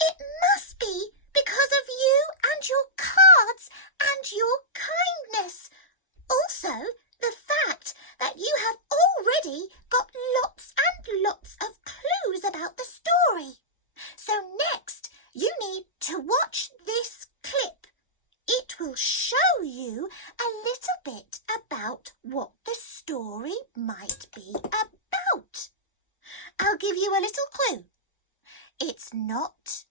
It must be because of you and your cards and your kindness. Also, the fact that you have already got lots and lots of clues about the story. So next, you need to watch this clip. It will show you a little bit about what the story might be about. I'll give you a little clue. It's not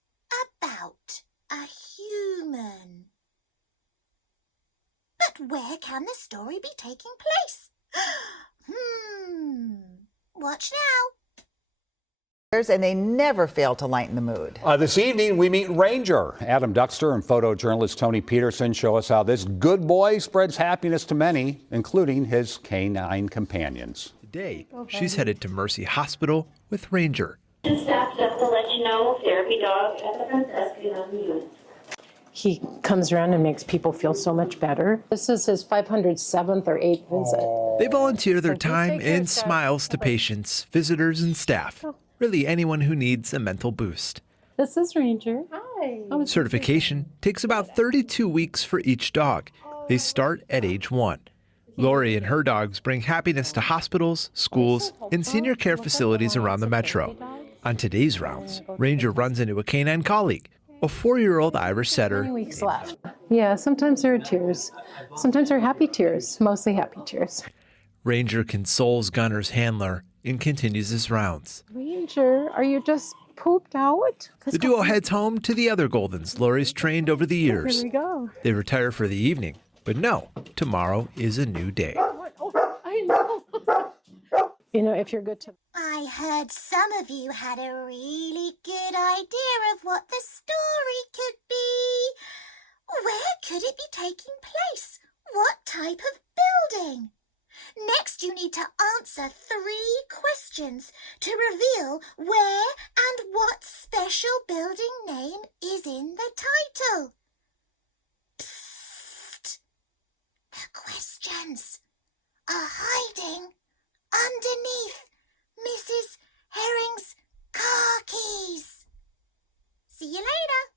about a human. But where can the story be taking place? Watch now. And they never fail to lighten the mood. This evening, we meet Ranger. Adam Duxter and photojournalist Tony Peterson show us how this good boy spreads happiness to many, including his canine companions. Today, she's headed to Mercy Hospital with Ranger. The staff just to let you know, therapy dog at the front desk is on you. He comes around and makes people feel so much better. This is his 507th or 8th visit. They volunteer their time and smiles to patients, visitors, and staff. Really anyone who needs a mental boost. This is Ranger. Hi. Certification takes about 32 weeks for each dog. They start at age 1. Lori and her dogs bring happiness to hospitals, schools, and senior care facilities around the metro. On today's rounds, Ranger runs into a canine colleague, a 4-year-old Irish setter. 20 weeks left. Yeah, sometimes there are tears. Sometimes there are happy tears, mostly happy tears. Ranger consoles Gunner's handler and continues his rounds. Ranger, are you just pooped out? The duo heads home to the other Goldens Lori's trained over the years. Here we go. They retire for the evening, but no, tomorrow is a new day. I know. You know, if you're good to... I heard some of you had a really good idea of what the story could be. Where could it be taking place? What type of building? Next, you need to answer 3 questions to reveal where and what special building name is in the title. Psst! The questions are hiding underneath Mrs. Herring's car keys. See you later.